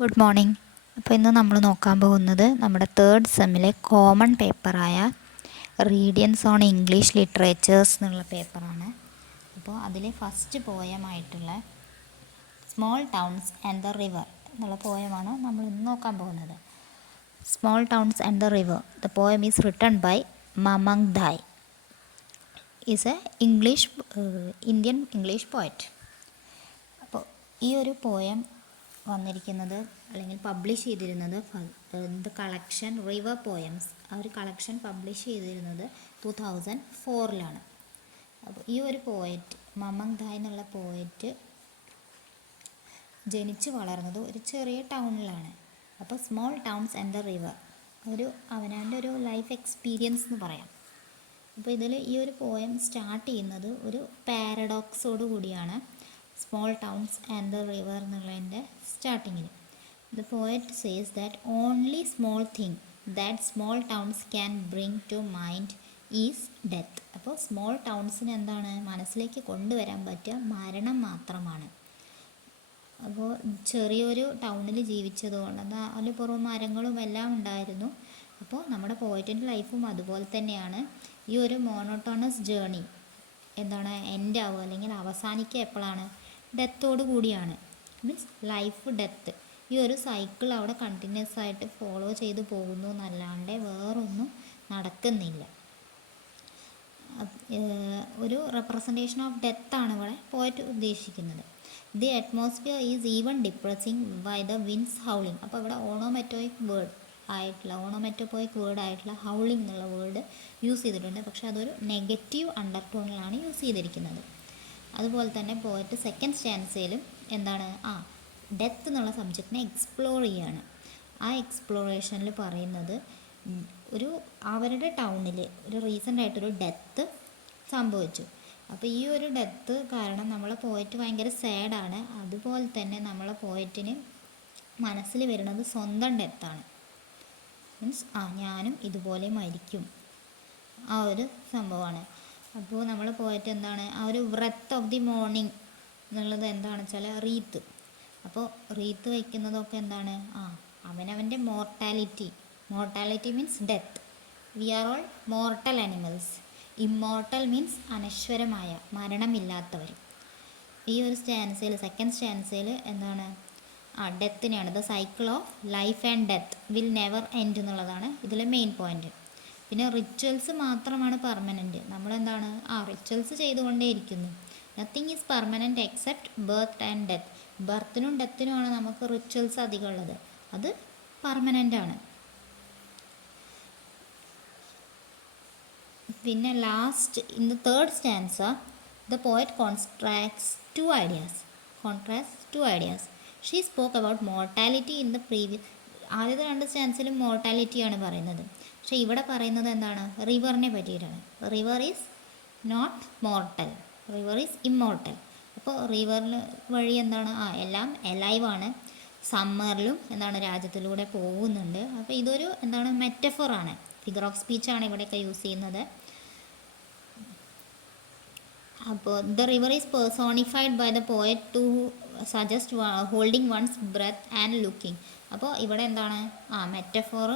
Good morning. അപ്പോൾ ഇന്ന് നമ്മൾ നോക്കാൻ പോകുന്നത് നമ്മുടെ തേർഡ് സെമ്മിലെ കോമൺ പേപ്പറായ റീഡിയൻസ് ഓൺ ഇംഗ്ലീഷ് ലിറ്ററേച്ചേഴ്സ് എന്നുള്ള പേപ്പറാണ്. അപ്പോൾ അതിലെ ഫസ്റ്റ് പോയമായിട്ടുള്ള small towns and the river എന്നുള്ള പോയമാണ് നമ്മൾ ഇന്ന് നോക്കാൻ പോകുന്നത്. Small towns and the river. The poem is written by Mamang Dai. Is a Indian English poet. അപ്പോൾ ഈ ഒരു പോയം വന്നിരിക്കുന്നത് അല്ലെങ്കിൽ പബ്ലിഷ് ചെയ്തിരുന്നത് ദ കളക്ഷൻ റിവർ പോയംസ്. ആ ഒരു കളക്ഷൻ പബ്ലിഷ് ചെയ്തിരുന്നത് 2004 അപ്പോൾ ഈ ഒരു പോയറ്റ് മമങ് ദായ് എന്നുള്ള പോയറ്റ് ജനിച്ചു വളർന്നത് ഒരു ചെറിയ ടൗണിലാണ്. അപ്പോൾ small towns and the river അവനവൻ്റെ ഒരു ലൈഫ് എക്സ്പീരിയൻസ് എന്ന് പറയാം. അപ്പോൾ ഇതിൽ ഈ ഒരു പോയം സ്റ്റാർട്ട് ചെയ്യുന്നത് ഒരു പാരഡോക്സോട് കൂടിയാണ്. Small towns and the river എന്നുള്ളതിൻ്റെ സ്റ്റാർട്ടിങ്ങിൽ the poet says that only small thing that small towns can bring to mind is death. അപ്പോൾ സ്മോൾ ടൗൺസിന് എന്താണ് മനസ്സിലേക്ക് കൊണ്ടുവരാൻ പറ്റുക മരണം മാത്രമാണ്. അപ്പോൾ ചെറിയൊരു ടൗണിൽ ജീവിച്ചതുകൊണ്ട് അതിൽ പുറം മരങ്ങളും എല്ലാം ഉണ്ടായിരുന്നു. അപ്പോൾ നമ്മുടെ പോയറ്റിൻ്റെ ലൈഫും അതുപോലെ തന്നെയാണ്. ഈ ഒരു മോണോട്ടോണസ് ജേണി എൻഡ് ആവുക അല്ലെങ്കിൽ അവസാനിക്കുക എപ്പോഴാണ്? ഡെത്തോട് കൂടിയാണ്. മീൻസ് ലൈഫ് ഡെത്ത് ഈ ഒരു സൈക്കിൾ അവിടെ കണ്ടിന്യൂസ് ആയിട്ട് ഫോളോ ചെയ്ത് പോകുന്നു എന്നല്ലാണ്ട് വേറൊന്നും നടക്കുന്നില്ല. ഒരു റെപ്രസെൻറ്റേഷൻ ഓഫ് ഡെത്താണ് ഇവിടെ പോയിട്ട് ഉദ്ദേശിക്കുന്നത്. The atmosphere is even depressing by the winds howling. അപ്പോൾ ഇവിടെ ഓണോമെറ്റോയിക് വേർഡ് ആയിട്ടുള്ള ഹൗളിങ് എന്നുള്ള വേർഡ് യൂസ് ചെയ്തിട്ടുണ്ട്. പക്ഷേ അതൊരു നെഗറ്റീവ് അണ്ടർടോണിലാണ് യൂസ് ചെയ്തിരിക്കുന്നത്. അതുപോലെ തന്നെ പോയിട്ട് സെക്കൻഡ് സ്റ്റാൻസയിലും ഡെത്ത് എന്നുള്ള സബ്ജക്റ്റിനെ എക്സ്പ്ലോർ ചെയ്യാണ്. ആ എക്സ്പ്ലോറേഷനിൽ പറയുന്നത് അവരുടെ ടൗണിൽ ഒരു റീസെൻ്റ് ആയിട്ടൊരു ഡെത്ത് സംഭവിച്ചു. അപ്പോൾ ഈ ഒരു ഡെത്ത് കാരണം നമ്മളെ പോയറ്റ് ഭയങ്കര സാഡാണ്. അതുപോലെ തന്നെ നമ്മളെ പോയറ്റിന് മനസ്സിൽ വരുന്നത് സ്വന്തം ഡെത്താണ്. മീൻസ് ഞാനും ഇതുപോലെ മരിക്കും ആ ഒരു സംഭവമാണ്. അപ്പോൾ നമ്മൾ പോയിട്ട് ആ ഒരു വ്രത്ത് ഓഫ് ദി മോർണിംഗ് എന്നുള്ളത് എന്താണെന്ന് വെച്ചാൽ റീത്ത്. അപ്പോൾ റീത്ത് വയ്ക്കുന്നതൊക്കെ അവനവൻ്റെ mortality means death. We are all mortal animals. Immortal means അനശ്വരമായ മരണമില്ലാത്തവർ. ഈ ഒരു സെക്കൻഡ് സ്റ്റാൻസയിൽ ഡെത്തിനെയാണ്. The cycle of life and death will never end എന്നുള്ളതാണ് ഇതിലെ മെയിൻ പോയിന്റ്. പിന്നെ റിച്വൽസ് മാത്രമാണ് പെർമനൻറ്റ്. റിച്വൽസ് ചെയ്തുകൊണ്ടേയിരിക്കുന്നു. Nothing is permanent except birth and death. ബർത്തിനും ഡെത്തിനുമാണ് നമുക്ക് റിച്വൽസ് അധികം ഉള്ളത്. അത് പെർമനൻ്റ് ആണ്. പിന്നെ last in the third stanza the poet contracts two ideas. She spoke about mortality in the previous. ആദ്യത്തെ രണ്ട് സ്റ്റാൻസിലും മോർട്ടാലിറ്റിയാണ് പറയുന്നത്. പക്ഷേ ഇവിടെ പറയുന്നത് റിവറിനെ പറ്റിയിട്ടാണ്. River is not mortal, river is immortal. അപ്പോൾ റിവറിൽ വഴി എല്ലാം എലൈവാണ്. സമ്മറിലും രാജ്യത്തിലൂടെ പോകുന്നുണ്ട്. അപ്പോൾ ഇതൊരു മെറ്റഫോറാണ്, ഫിഗർ ഓഫ് സ്പീച്ചാണ് ഇവിടെയൊക്കെ യൂസ് ചെയ്യുന്നത്. അപ്പോൾ the river is personified by the poet to suggest holding one's breath and looking. അപ്പോൾ ഇവിടെ മെറ്റഫോർ,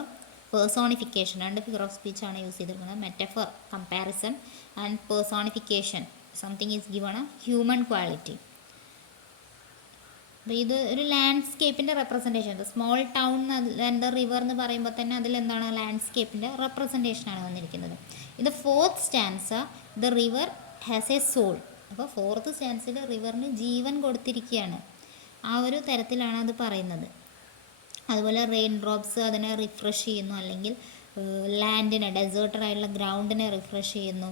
പേഴ്സോണിഫിക്കേഷൻ, രണ്ട് ഫിഗർ ഓഫ് സ്പീച്ചാണ് യൂസ് ചെയ്തിരിക്കുന്നത്. Metaphor comparison and personification. Something is given a human quality. അപ്പോൾ ഇത് ഒരു ലാൻഡ്സ്കേപ്പിൻ്റെ representation. Small town and the river എന്ന് പറയുമ്പോൾ തന്നെ അതിൽ ലാൻഡ്സ്കേപ്പിൻ്റെ റെപ്രസെൻറ്റേഷനാണ് വന്നിരിക്കുന്നത്. ഇത് fourth stanza the river has a soul. അപ്പോൾ ഫോർത്ത് സ്റ്റാൻസിൽ റിവറിന് ജീവൻ കൊടുത്തിരിക്കുകയാണ്. ആ ഒരു തരത്തിലാണ് അത് പറയുന്നത്. അതുപോലെ റെയിൻ ഡ്രോപ്സ് അതിനെ റിഫ്രഷ് ചെയ്യുന്നു, അല്ലെങ്കിൽ ലാൻഡിനെ, ഡെസേർട്ടഡ് ആയിട്ടുള്ള ഗ്രൗണ്ടിനെ റിഫ്രഷ് ചെയ്യുന്നു.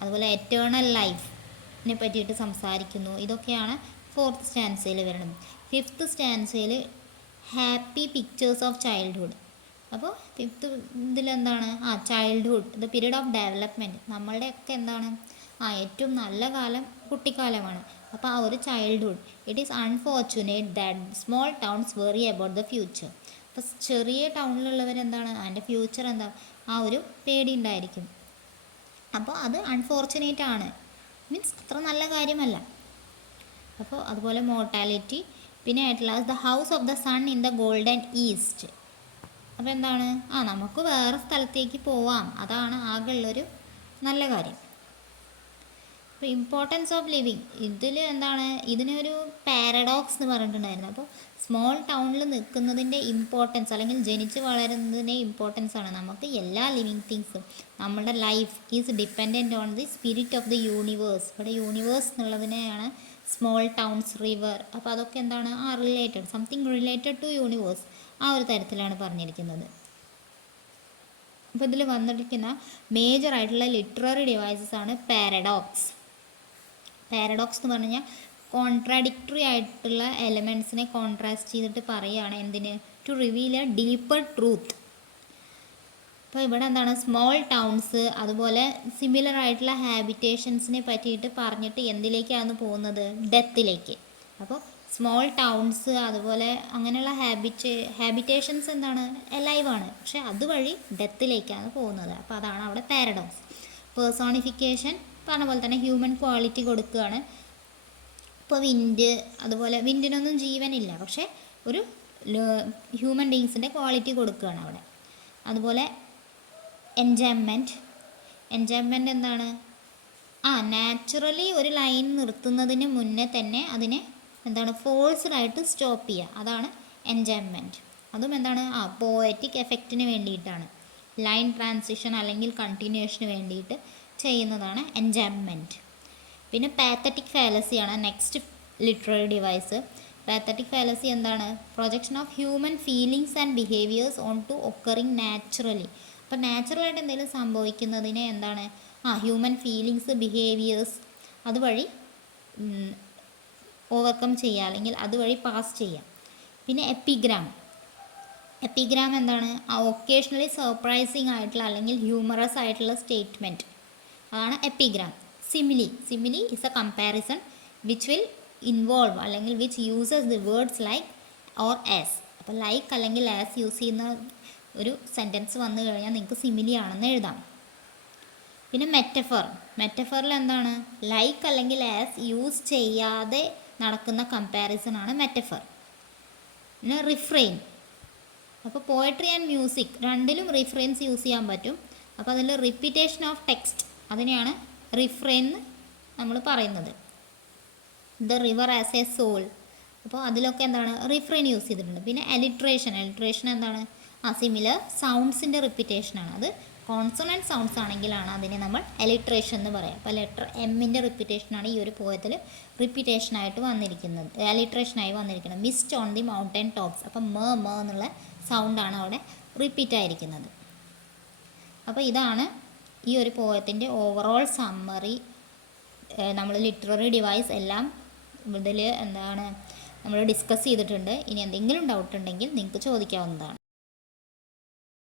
അതുപോലെ എറ്റേണൽ ലൈഫിനെ പറ്റിയിട്ട് സംസാരിക്കുന്നു. ഇതൊക്കെയാണ് ഫോർത്ത് സ്റ്റാൻസയിൽ വരുന്നത്. ഫിഫ്ത്ത് സ്റ്റാൻസയിൽ ഹാപ്പി പിക്ചേഴ്സ് ഓഫ് ചൈൽഡ്ഹുഡ്. അപ്പോൾ ഫിഫ്ത്ത് ഇതിൽ childhood, the period of development. നമ്മളുടെയൊക്കെ ഏറ്റവും നല്ല കാലം കുട്ടിക്കാലമാണ്. അപ്പോൾ ആ ഒരു childhood. It is unfortunate that small towns worry about the future. അപ്പോൾ ചെറിയ ടൗണിലുള്ളവർ അതിൻ്റെ ഫ്യൂച്ചർ ആ ഒരു പേടി ഉണ്ടായിരിക്കും. അപ്പോൾ അത് അൺഫോർച്ചുനേറ്റ് ആണ്, മീൻസ് അത്ര നല്ല കാര്യമല്ല. അപ്പോൾ അതുപോലെ മോർട്ടാലിറ്റി, പിന്നെ ആയിട്ടുള്ള the house of the sun in the golden east. അപ്പോൾ എന്താണ്, നമുക്ക് വേറെ സ്ഥലത്തേക്ക് പോവാം, അതാണ് ആകെയുള്ളൊരു നല്ല കാര്യം. അപ്പോൾ ഇമ്പോർട്ടൻസ് ഓഫ് ലിവിങ്, ഇതിൽ എന്താണ്, ഇതിനൊരു പാരഡോക്സ് എന്ന് പറഞ്ഞിട്ടുണ്ടായിരുന്നു. അപ്പോൾ സ്മോൾ ടൗണിൽ നിൽക്കുന്നതിൻ്റെ ഇമ്പോർട്ടൻസ്, അല്ലെങ്കിൽ ജനിച്ച് വളരുന്നതിൻ്റെ ഇമ്പോർട്ടൻസ് ആണ്. നമുക്ക് എല്ലാ ലിവിങ് തിങ്സും, നമ്മുടെ life is dependent on the spirit of the universe. ഇവിടെ യൂണിവേഴ്സ് എന്നുള്ളതിനെയാണ് സ്മോൾ ടൗൺസ്, റിവർ, അപ്പോൾ അതൊക്കെ എന്താണ്, related, something related to universe, ആ ഒരു തരത്തിലാണ് പറഞ്ഞിരിക്കുന്നത്. അപ്പോൾ ഇതിൽ വന്നിരിക്കുന്ന മേജർ ആയിട്ടുള്ള ലിറ്റററി ഡിവൈസസ് ആണ് പാരഡോക്സ്. പാരഡോക്സ് എന്ന് പറഞ്ഞു കഴിഞ്ഞാൽ കോൺട്രാഡിക്ടറി ആയിട്ടുള്ള എലമെൻറ്റ്സിനെ കോൺട്രാസ്റ്റ് ചെയ്തിട്ട് പറയുകയാണ് എന്തിന്, to reveal a deeper truth. അപ്പോൾ ഇവിടെ എന്താണ്, സ്മോൾ ടൗൺസ് അതുപോലെ സിമിലർ ആയിട്ടുള്ള ഹാബിറ്റേഷൻസിനെ പറ്റിയിട്ട് പറഞ്ഞിട്ട് എന്തിലേക്കാണ് പോകുന്നത്, ഡെത്തിലേക്ക്. അപ്പോൾ സ്മോൾ ടൗൺസ് അതുപോലെ അങ്ങനെയുള്ള ഹാബിറ്റേഷൻസ് എന്താണ്, എലൈവാണ്, പക്ഷെ അതുവഴി ഡെത്തിലേക്കാണ് പോകുന്നത്. അപ്പോൾ അതാണ് അവിടെ പാരഡോക്സ്. പേഴ്സോണിഫിക്കേഷൻ പറഞ്ഞ പോലെ തന്നെ ഹ്യൂമൻ ക്വാളിറ്റി കൊടുക്കുകയാണ്. ഇപ്പോൾ വിൻഡ്, അതുപോലെ വിൻഡിനൊന്നും ജീവനില്ല, പക്ഷേ ഒരു ഹ്യൂമൻ ബീങ്സിൻ്റെ ക്വാളിറ്റി കൊടുക്കുകയാണ് അവിടെ. അതുപോലെ എൻജായ്മെൻറ്റ് എന്താണ്, നാച്ചുറലി ഒരു ലൈൻ നിർത്തുന്നതിന് മുന്നേ തന്നെ അതിനെ എന്താണ്, ഫോഴ്സ്ഡ് ആയിട്ട് സ്റ്റോപ്പ് ചെയ്യുക, അതാണ് എൻജായ്മെൻറ്റ്. അതും എന്താണ്, പോയറ്റിക് എഫക്റ്റിന് വേണ്ടിയിട്ടാണ്, ലൈൻ ട്രാൻസിഷൻ അല്ലെങ്കിൽ കണ്ടിന്യൂഷന് വേണ്ടിയിട്ട് ചെയ്യുന്നതാണ് എൻജായ്മെൻറ്റ്. പിന്നെ പാത്തറ്റിക് ഫാലസിയാണ് next literary device. Pathetic fallacy എന്താണ്, projection of human feelings and behaviours on to occurring naturally. അപ്പോൾ നാച്ചുറലായിട്ട് എന്തെങ്കിലും സംഭവിക്കുന്നതിനെ എന്താണ്, ഹ്യൂമൻ ഫീലിങ്സ്, ബിഹേവിയേഴ്സ് അതുവഴി ഓവർകം ചെയ്യുക, അല്ലെങ്കിൽ അതുവഴി പാസ് ചെയ്യാം. പിന്നെ എപ്പിഗ്രാം എന്താണ്, ഒക്കേഷണലി സർപ്രൈസിങ് ആയിട്ടുള്ള അല്ലെങ്കിൽ ഹ്യൂമറസ് ആയിട്ടുള്ള സ്റ്റേറ്റ്മെൻറ്റ്, അതാണ് epigram. Simile is a comparison which will involve അല്ലെങ്കിൽ which uses the words like or as. അപ്പോൾ ലൈക്ക് അല്ലെങ്കിൽ ആസ് യൂസ് ചെയ്യുന്ന ഒരു സെൻറ്റൻസ് വന്നു കഴിഞ്ഞാൽ നിങ്ങൾക്ക് സിമിലി ആണെന്ന് എഴുതാം. പിന്നെ മെറ്റഫറിൽ എന്താണ്, ലൈക്ക് അല്ലെങ്കിൽ ആസ് യൂസ് ചെയ്യാതെ നടക്കുന്ന കമ്പാരിസൺ ആണ് മെറ്റഫർ. പിന്നെ റിഫ്രെയിൻ, അപ്പോൾ പോയട്രി ആൻഡ് മ്യൂസിക് രണ്ടിലും റിഫ്രെയിൻസ് യൂസ് ചെയ്യാൻ പറ്റും. അപ്പോൾ അതിൽ റിപ്പീറ്റേഷൻ ഓഫ് ടെക്സ്റ്റ്, അതിനെയാണ് റിഫ്രെയിൻ നമ്മൾ പറയുന്നത്. The river as a soul, അപ്പോൾ അതിലൊക്കെ എന്താണ്, റിഫ്രെയിൻ യൂസ് ചെയ്തിട്ടുണ്ട്. പിന്നെ എലിട്രേഷൻ എന്താണ്, സിമിലർ സൗണ്ട്സിൻ്റെ റിപ്പീറ്റേഷനാണ്. അത് കോൺസണൻറ്റ് സൗണ്ട്സ് ആണെങ്കിലാണ് അതിനെ നമ്മൾ എലിട്രേഷൻ എന്ന് പറയാം. അപ്പോൾ ലെറ്റർ എമ്മിൻ്റെ റിപ്പീറ്റേഷനാണ് ഈ ഒരു പോയത്തിൽ റിപ്പീറ്റേഷനായിട്ട് വന്നിരിക്കുന്നത്, എലിട്രേഷനായി വന്നിരിക്കുന്നത്. Mist on the mountain tops, അപ്പം മ എന്നുള്ള സൗണ്ടാണ് അവിടെ റിപ്പീറ്റ് ആയിരിക്കുന്നത്. അപ്പോൾ ഇതാണ് ഈ ഒരു പോയത്തിൻ്റെ ഓവറോൾ സമ്മറി. നമ്മൾ ലിറ്റററി ഡിവൈസ് എല്ലാം ഇതിൽ എന്താണ് നമ്മൾ ഡിസ്കസ് ചെയ്തിട്ടുണ്ട്. ഇനി എന്തെങ്കിലും ഡൗട്ട് ഉണ്ടെങ്കിൽ നിങ്ങൾക്ക് ചോദിക്കാവുന്നതാണ്.